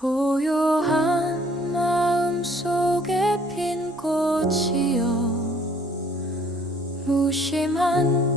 고요한 마음 속에 핀 꽃이여 무심한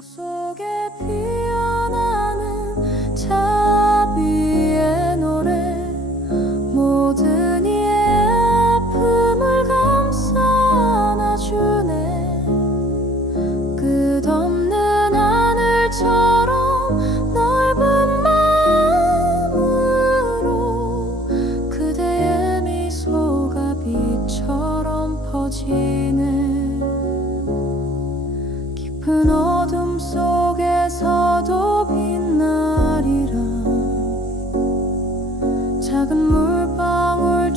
속에 비 작은 물방울처럼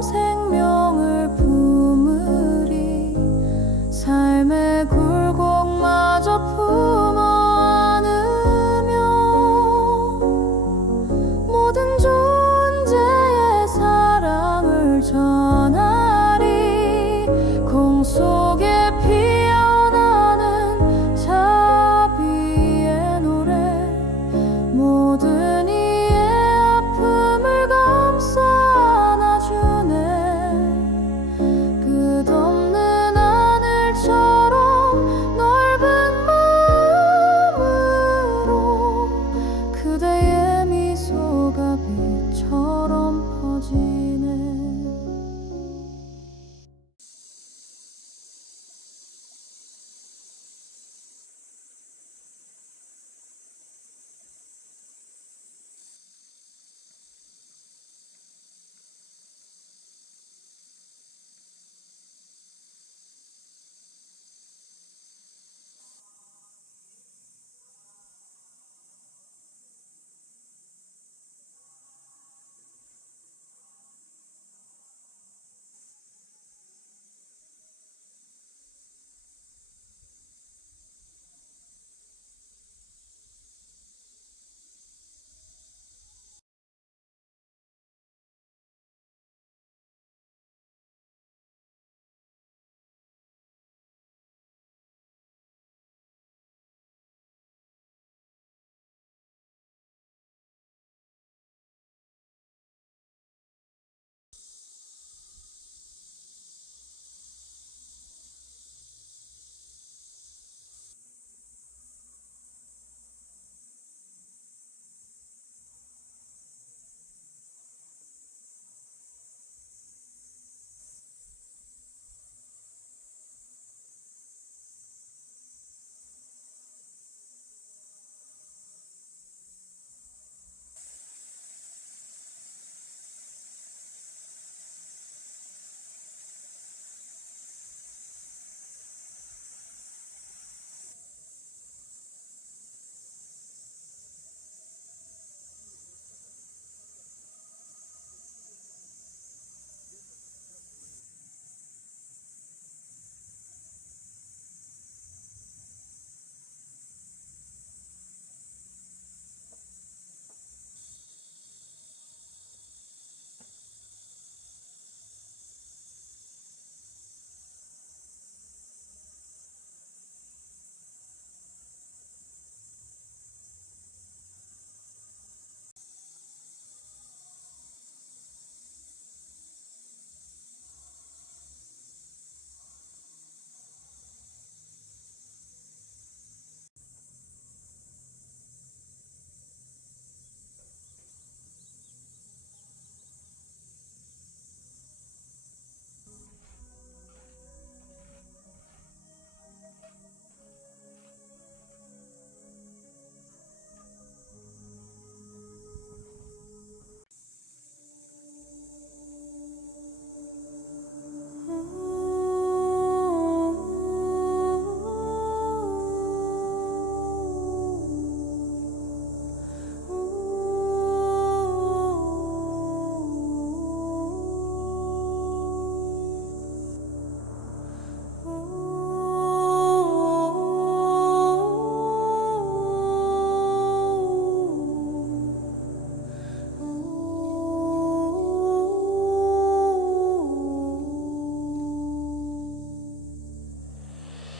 생명을 품으리 삶의 굴곡마저 품어 안으며 모든 존재의 사랑을 전하리 공소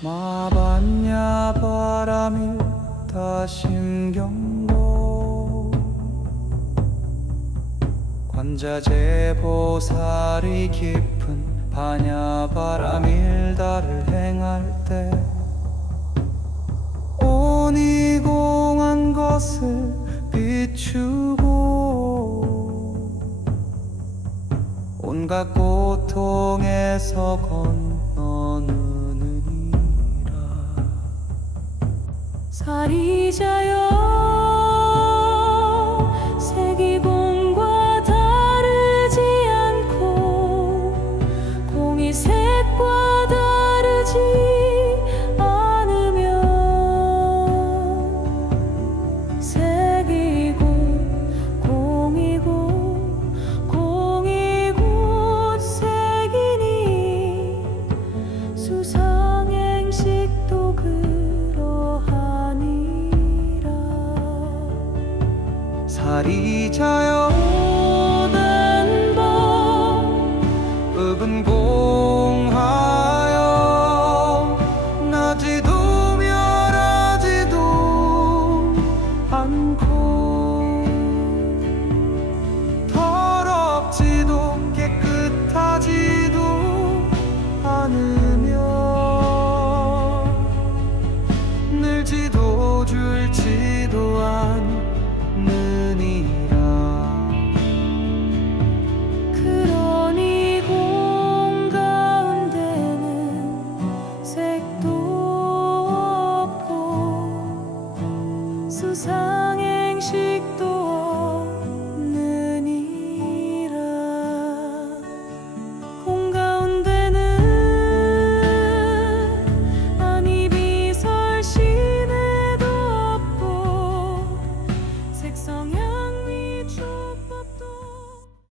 마반야 바람이 다신 경고 관자재 보살이 깊은 반야 바람일다를 행할 때 온이공한 것을 비추고 온갖 고통에서 건 사리자여 줄지도 줄지도 않